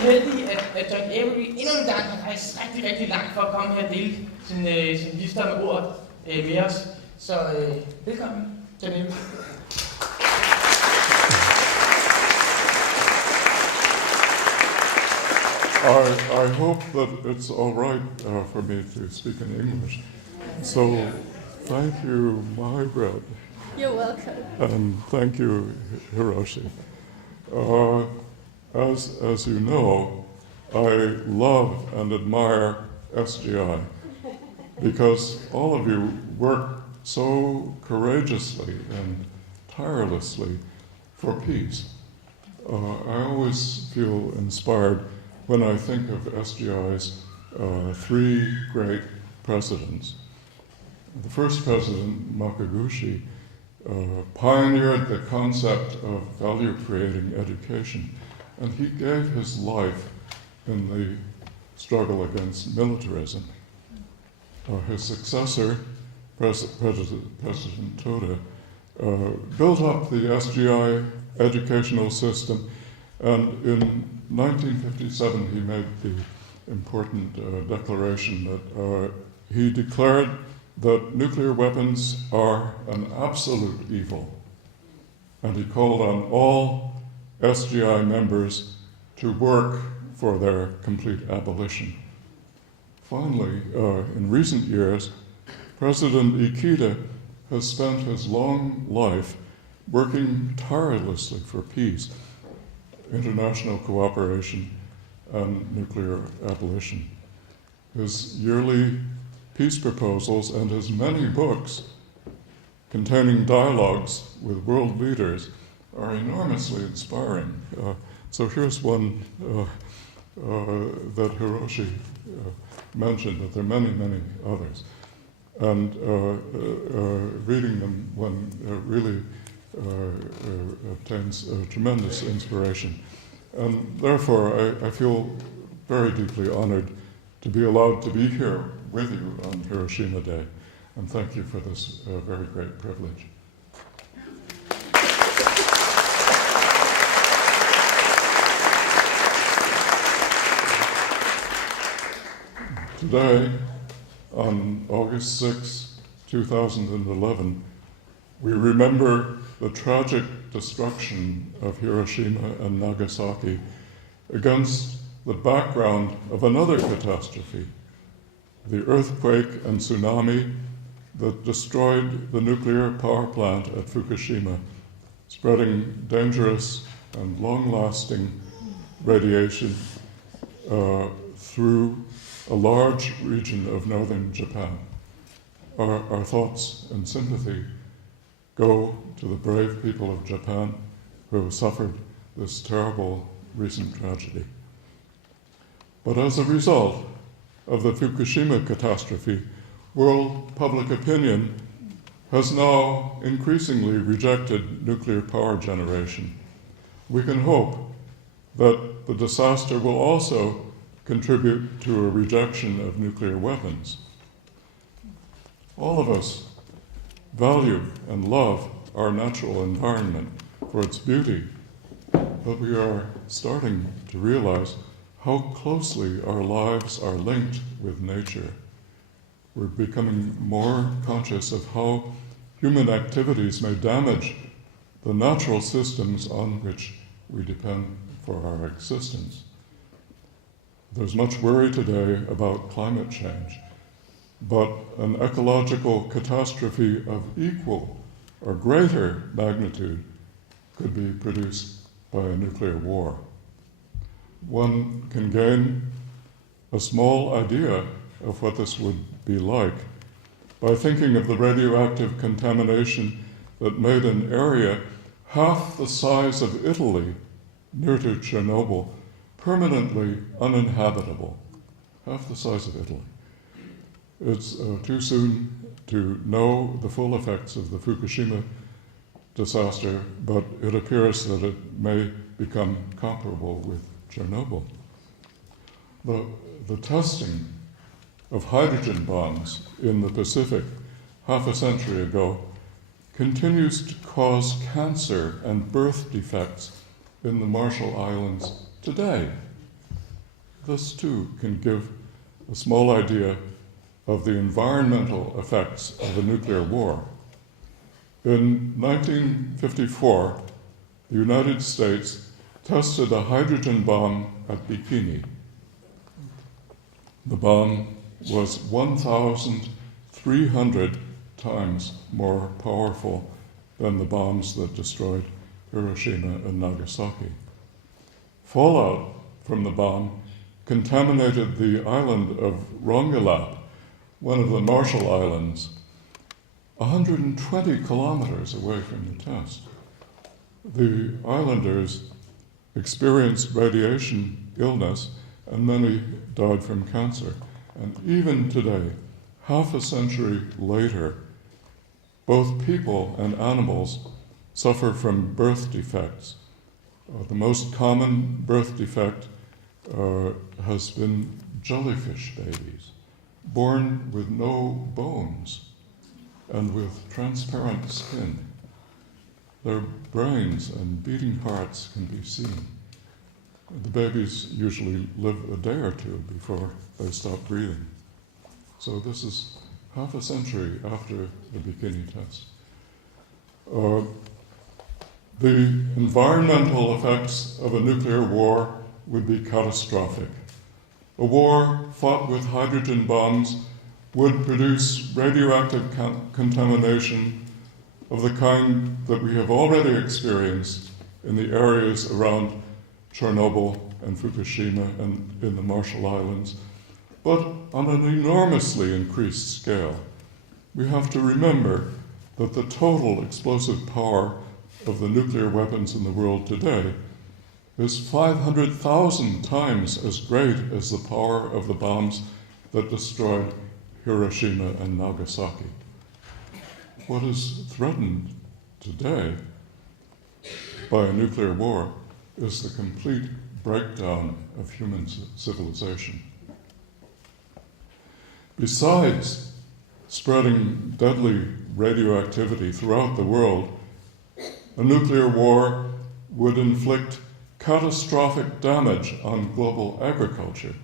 heldige, at John Avery endnu en gang har rejst rigtig langt for at komme her og dele sin visdom med ordet med os. Så velkommen, John Avery. I hope that it's all right for me to speak in English. So, thank you, Margaret. You're welcome. And thank you, Hiroshi. As you know, I love and admire SGI because all of you work so courageously and tirelessly for peace. I always feel inspired when I think of SGI's three great presidents. The first president, Makaguchi, pioneered the concept of value-creating education, and he gave his life in the struggle against militarism. His successor, President Toda, built up the SGI educational system, and in 1957 he made the important declaration that he declared that nuclear weapons are an absolute evil, and he called on all SGI members to work for their complete abolition. Finally, in recent years, President Ikeda has spent his long life working tirelessly for peace, international cooperation, and nuclear abolition. His yearly peace proposals and his many books containing dialogues with world leaders are enormously inspiring. So here's one that Hiroshi mentioned, but there are many others. And reading them, one really obtains tremendous inspiration. And therefore, I feel very deeply honored to be allowed to be here with you on Hiroshima Day. And thank you for this very great privilege. Today, on August 6, 2011, we remember the tragic destruction of Hiroshima and Nagasaki against the background of another catastrophe, the earthquake and tsunami that destroyed the nuclear power plant at Fukushima, spreading dangerous and long-lasting radiation through a large region of northern Japan. Our thoughts and sympathy go to the brave people of Japan who have suffered this terrible recent tragedy. But as a result of the Fukushima catastrophe, world public opinion has now increasingly rejected nuclear power generation. We can hope that the disaster will also contribute to a rejection of nuclear weapons. All of us value and love our natural environment for its beauty, but we are starting to realize how closely our lives are linked with nature. We're becoming more conscious of how human activities may damage the natural systems on which we depend for our existence. There's much worry today about climate change, but an ecological catastrophe of equal or greater magnitude could be produced by a nuclear war. One can gain a small idea of what this would be like by thinking of the radioactive contamination that made an area half the size of Italy near to Chernobyl permanently uninhabitable, half the size of Italy. It's too soon to know the full effects of the Fukushima disaster, but it appears that it may become comparable with Chernobyl. The testing of hydrogen bombs in the Pacific half a century ago continues to cause cancer and birth defects in the Marshall Islands today. this too can give a small idea of the environmental effects of a nuclear war. In 1954, the United States tested a hydrogen bomb at Bikini. The bomb was 1,300 times more powerful than the bombs that destroyed Hiroshima and Nagasaki. Fallout from the bomb contaminated the island of Rongelap, one of the Marshall Islands, 120 kilometers away from the test. The islanders experienced radiation illness, and many died from cancer. And even today, half a century later, both people and animals suffer from birth defects. The most common birth defect has been jellyfish babies, born with no bones and with transparent skin. Their brains and beating hearts can be seen. The babies usually live a day or two before they stop breathing. So this is half a century after the Bikini test. The environmental effects of a nuclear war would be catastrophic. A war fought with hydrogen bombs would produce radioactive contamination of the kind that we have already experienced in the areas around Chernobyl and Fukushima and in the Marshall Islands, but on an enormously increased scale. We have to remember that the total explosive power of the nuclear weapons in the world today is 500,000 times as great as the power of the bombs that destroyed Hiroshima and Nagasaki. What is threatened today by a nuclear war is the complete breakdown of human civilization. Besides spreading deadly radioactivity throughout the world, a nuclear war would inflict catastrophic damage on global agriculture.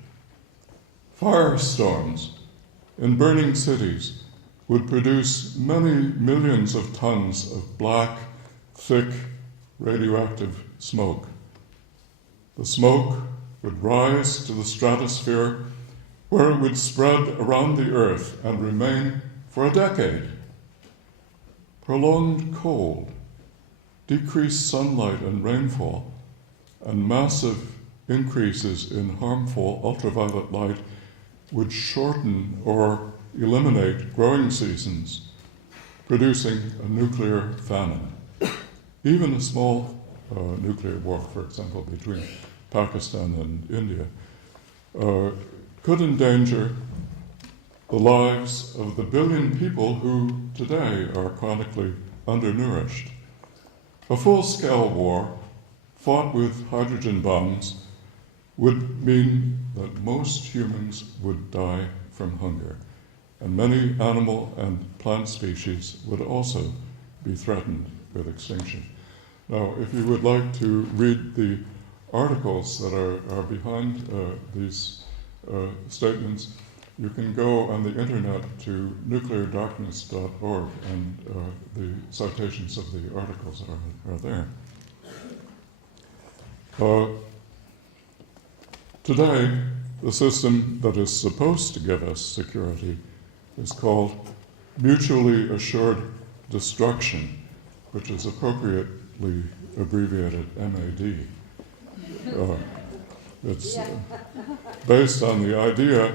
Firestorms in burning cities would produce many millions of tons of black, thick, radioactive smoke. The smoke would rise to the stratosphere, where it would spread around the earth and remain for a decade. Prolonged cold, decreased sunlight and rainfall, and massive increases in harmful ultraviolet light would shorten or eliminate growing seasons, producing a nuclear famine. Even a small nuclear war, for example, between Pakistan and India, could endanger the lives of the billion people who today are chronically undernourished. A full-scale war fought with hydrogen bombs would mean that most humans would die from hunger, and many animal and plant species would also be threatened with extinction. Now, if you would like to read the articles that are behind these statements, you can go on the internet to nucleardarkness.org, and the citations of the articles are there. Today, the system that is supposed to give us security is called mutually assured destruction, which is appropriately abbreviated MAD. It's based on the idea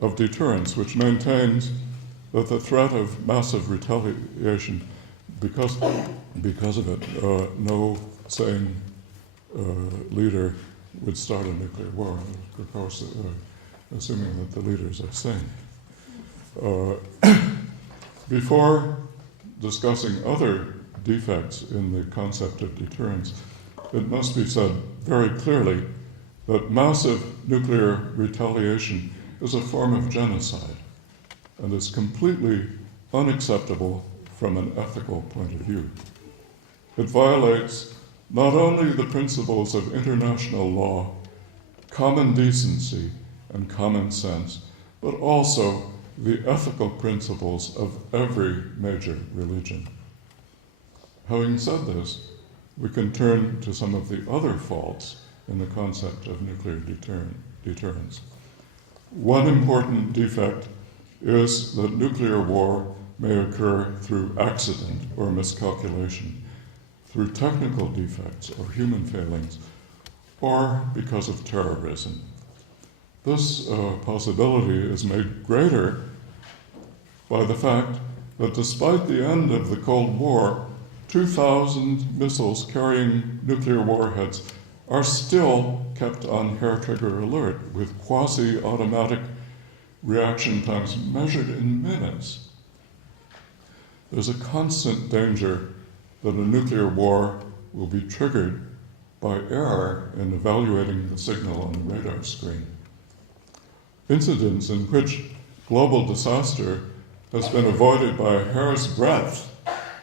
of deterrence, which maintains that the threat of massive retaliation, because of it, no sane leader would start a nuclear war, of course, assuming that the leaders are sane. Before discussing other defects in the concept of deterrence, it must be said very clearly that massive nuclear retaliation is a form of genocide and is completely unacceptable from an ethical point of view. It violates not only the principles of international law common decency and common sense, but also the ethical principles of every major religion. Having said this, we can turn to some of the other faults in the concept of nuclear deterrence. One important defect is that nuclear war may occur through accident or miscalculation, through technical defects or human failings, or because of terrorism. This possibility is made greater by the fact that despite the end of the Cold War, 2,000 missiles carrying nuclear warheads are still kept on hair-trigger alert with quasi-automatic reaction times measured in minutes. There's a constant danger that a nuclear war will be triggered by error in evaluating the signal on the radar screen. Incidents in which global disaster has been avoided by a hair's breadth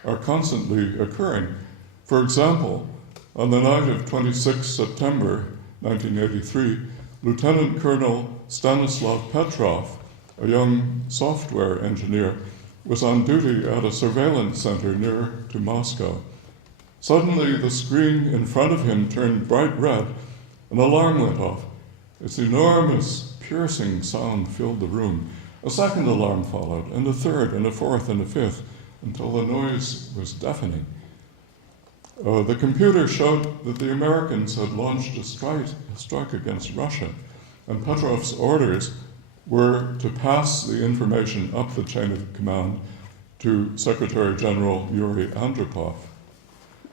are constantly occurring. For example, on the night of 26 September 1983, Lieutenant Colonel Stanislav Petrov, a young software engineer, was on duty at a surveillance center near to Moscow. Suddenly, the screen in front of him turned bright red. An alarm went off. Its enormous, piercing sound filled the room. A second alarm followed, and a third, and a fourth, and a fifth, until the noise was deafening. The computer showed that the Americans had launched a strike against Russia, and Petrov's orders were to pass the information up the chain of command to Secretary General Yuri Andropov.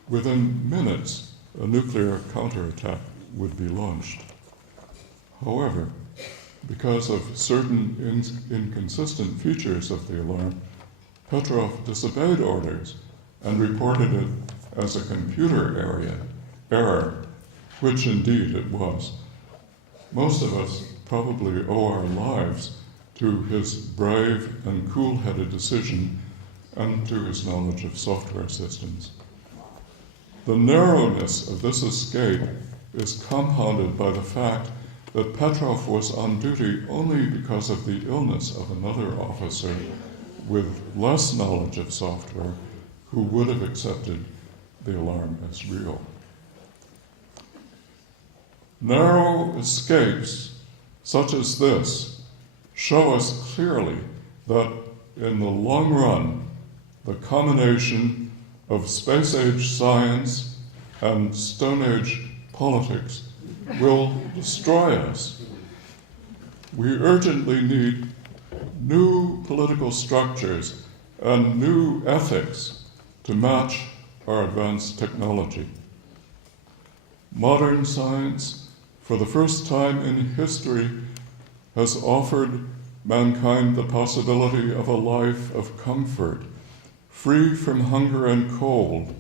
Within minutes, a nuclear counterattack would be launched. However, because of certain inconsistent features of the alarm, Petrov disobeyed orders and reported it as a computer error, which indeed it was. Most of us probably owe our lives to his brave and cool-headed decision and to his knowledge of software systems. The narrowness of this escape is compounded by the fact that Petrov was on duty only because of the illness of another officer with less knowledge of software who would have accepted the alarm as real. Narrow escapes such as this show us clearly that in the long run, the combination of space-age science and Stone-Age politics will destroy us. We urgently need new political structures and new ethics to match our advanced technology. Modern science, for the first time in history, has offered mankind the possibility of a life of comfort, free from hunger and cold,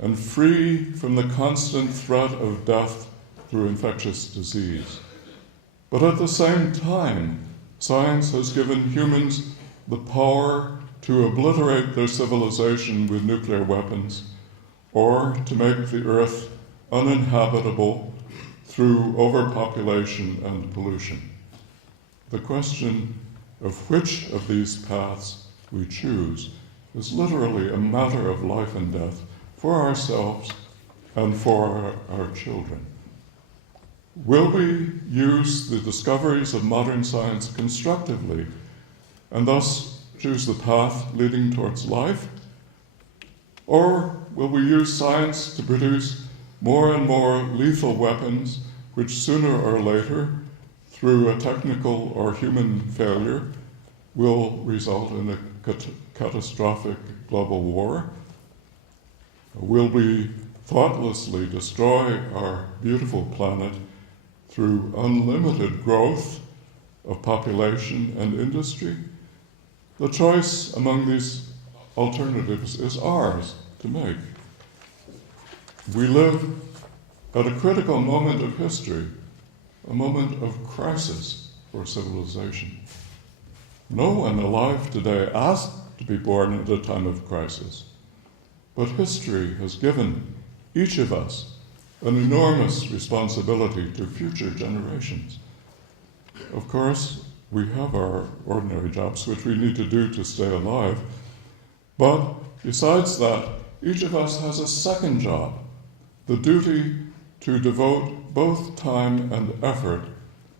and free from the constant threat of death through infectious disease. But at the same time, science has given humans the power to obliterate their civilization with nuclear weapons, or to make the earth uninhabitable through overpopulation and pollution. The question of which of these paths we choose is literally a matter of life and death for ourselves and for our children. Will we use the discoveries of modern science constructively and thus choose the path leading towards life? Or will we use science to produce more and more lethal weapons which sooner or later, through a technical or human failure, will result in a catastrophic global war? Will we thoughtlessly destroy our beautiful planet through unlimited growth of population and industry? The choice among these alternatives is ours to make. We live at a critical moment of history, a moment of crisis for civilization. No one alive today asked to be born at a time of crisis, but history has given each of us an enormous responsibility to future generations. Of course, we have our ordinary jobs, which we need to do to stay alive, but besides that, each of us has a second job, the duty to devote both time and effort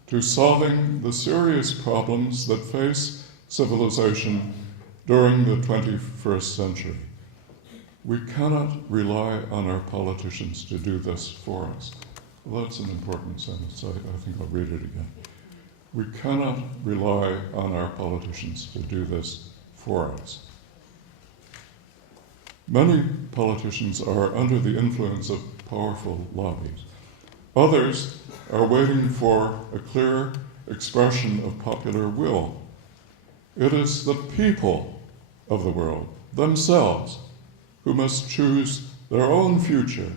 to solving the serious problems that face civilization during the 21st century. We cannot rely on our politicians to do this for us. Well, that's an important sentence. I think I'll read it again. We cannot rely on our politicians to do this for us. Many politicians are under the influence of powerful lobbies. Others are waiting for a clear expression of popular will. It is the people of the world themselves who must choose their own future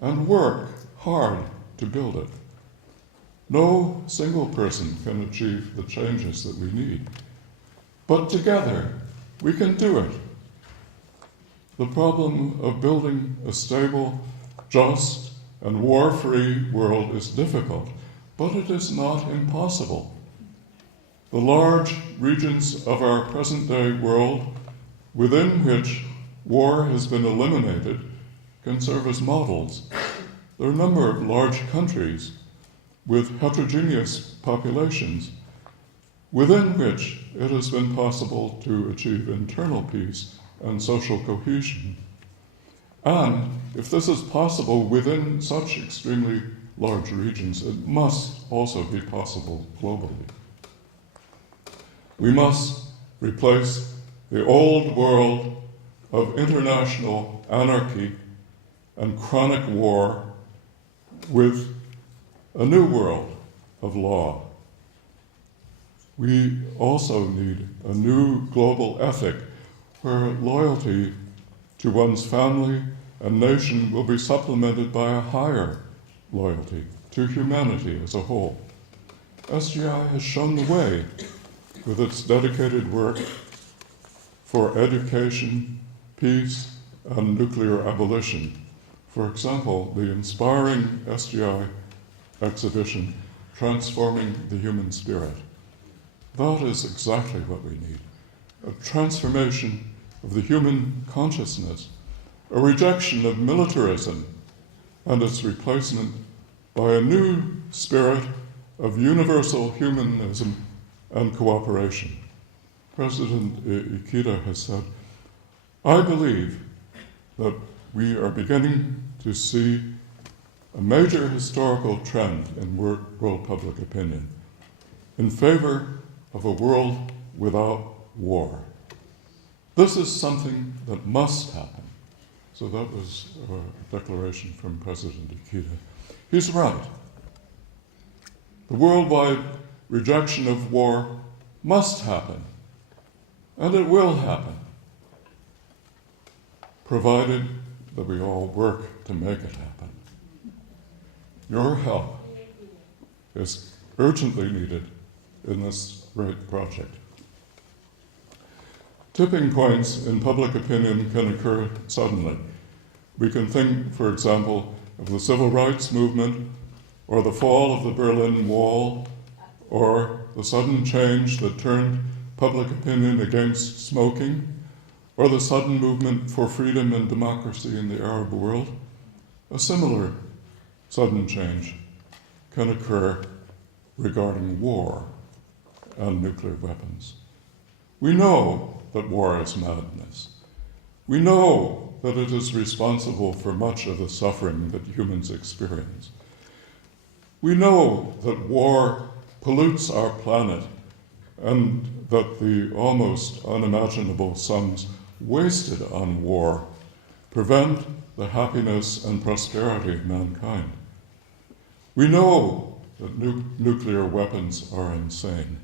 and work hard to build it. No single person can achieve the changes that we need, but together we can do it. The problem of building a stable, just, and war-free world is difficult, but it is not impossible. The large regions of our present-day world, within which war has been eliminated, can serve as models. There are a number of large countries with heterogeneous populations, within which it has been possible to achieve internal peace and social cohesion. And if this is possible within such extremely large regions, it must also be possible globally. We must replace the old world of international anarchy and chronic war with a new world of law. We also need a new global ethic where loyalty to one's family and nation will be supplemented by a higher loyalty to humanity as a whole. SGI has shown the way with its dedicated work for education, peace, and nuclear abolition. For example, the inspiring SGI exhibition, Transforming the Human Spirit. That is exactly what we need. A transformation of the human consciousness, a rejection of militarism and its replacement by a new spirit of universal humanism and cooperation. President Ikeda has said, I believe that we are beginning to see a major historical trend in world public opinion in favor of a world without war. This is something that must happen. So that was a declaration from President Ikeda. He's right. The worldwide rejection of war must happen, and it will happen, provided that we all work to make it happen. Your help is urgently needed in this great project. Tipping points in public opinion can occur suddenly. We can think, for example, of the civil rights movement, or the fall of the Berlin Wall, or the sudden change that turned public opinion against smoking, or the sudden movement for freedom and democracy in the Arab world. A similar sudden change can occur regarding war and nuclear weapons. We know that war is madness. We know that it is responsible for much of the suffering that humans experience. We know that war pollutes our planet and that the almost unimaginable sums wasted on war prevent the happiness and prosperity of mankind. We know that nuclear weapons are insane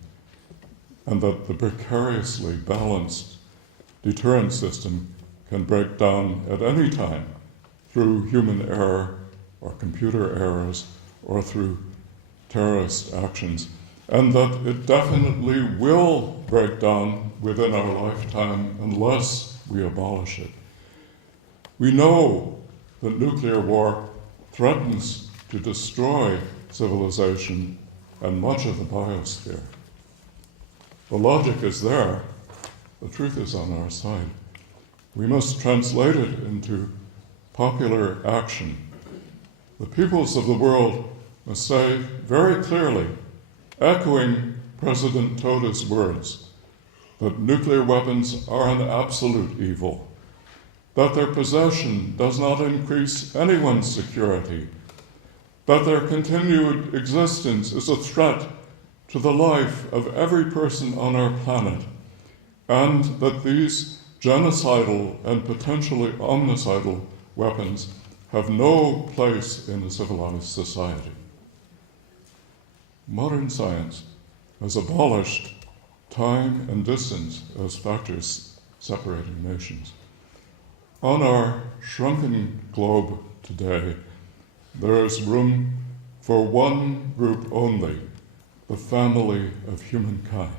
and that the precariously balanced deterrent system can break down at any time through human error or computer errors or through terrorist actions, and that it definitely will break down within our lifetime unless we abolish it. We know that nuclear war threatens to destroy civilization and much of the biosphere. The logic is there. The truth is on our side. We must translate it into popular action. The peoples of the world must say very clearly, echoing President Toda's words, that nuclear weapons are an absolute evil, that their possession does not increase anyone's security, that their continued existence is a threat to the life of every person on our planet, and that these genocidal and potentially omnicidal weapons have no place in a civilized society. Modern science has abolished time and distance as factors separating nations. On our shrunken globe today, there is room for one group only, the family of humankind.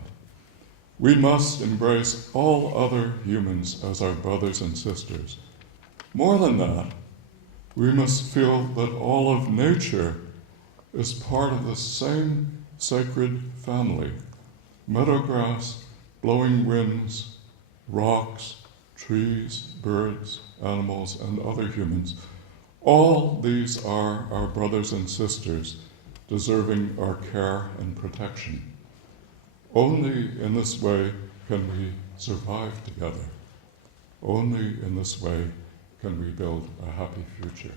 We must embrace all other humans as our brothers and sisters. More than that, we must feel that all of nature is part of the same sacred family. Meadowgrass, blowing winds, rocks, trees, birds, animals, and other humans. All these are our brothers and sisters, deserving our care and protection. Only in this way can we survive together. Only in this way can we build a happy future.